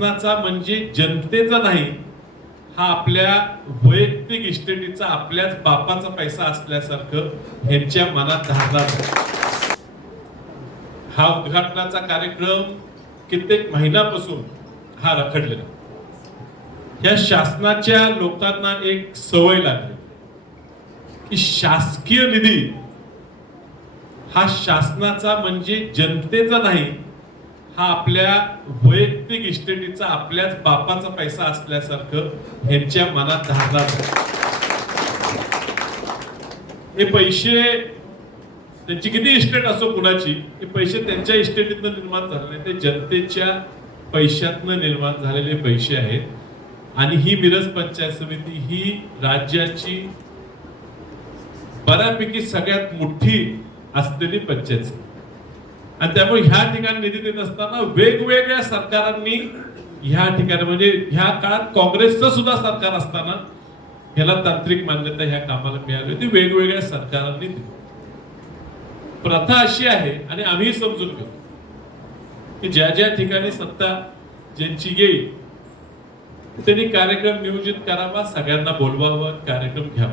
शासनाचा म्हणजे जनतेचा नाही, हा आपल्या वैयक्तिक इस्टेटीचा आपल्याच बापाचा पैसा असल्यासारखं ह्यांच्या मनात धारणार. हा उद्घाटनाचा कार्यक्रम कित्येक महिन्यापासून हा रखडलेला. या शासनाच्या लोकांना एक सवय लागली की शासकीय निधी हा शासनाचा म्हणजे जनतेचा नाही, हा आपल्या वैयक्तिक इस्टेटीचा आपल्याच बापाचा पैसा असल्यासारखं ह्यांच्या मनात धारणार. हे पैसे त्यांची किती इस्टेट असो कुणाची, हे पैसे त्यांच्या इस्टेटीतनं निर्माण झाले नाही, ते जनतेच्या पैशातनं निर्माण झालेले पैसे आहेत. आणि ही मिरज पंचायत समिती ही राज्याची बऱ्यापैकी सगळ्यात मोठी असलेली पंचायत समिती, आणि त्यामुळे ह्या ठिकाणी निधी देत असताना वेगवेगळ्या सरकारांनी ह्या ठिकाणी म्हणजे ह्या काळात काँग्रेसचं सुद्धा सरकार असताना ह्याला तांत्रिक मान्यता ह्या कामाला मिळाली होती. वेगवेगळ्या सरकारांनी दिली. प्रथा अशी आहे आणि आम्ही समजून घेऊ की ज्या ज्या ठिकाणी सत्ता ज्यांची येईल त्यांनी कार्यक्रम नियोजित करावा, सगळ्यांना बोलवावं, कार्यक्रम घ्यावा.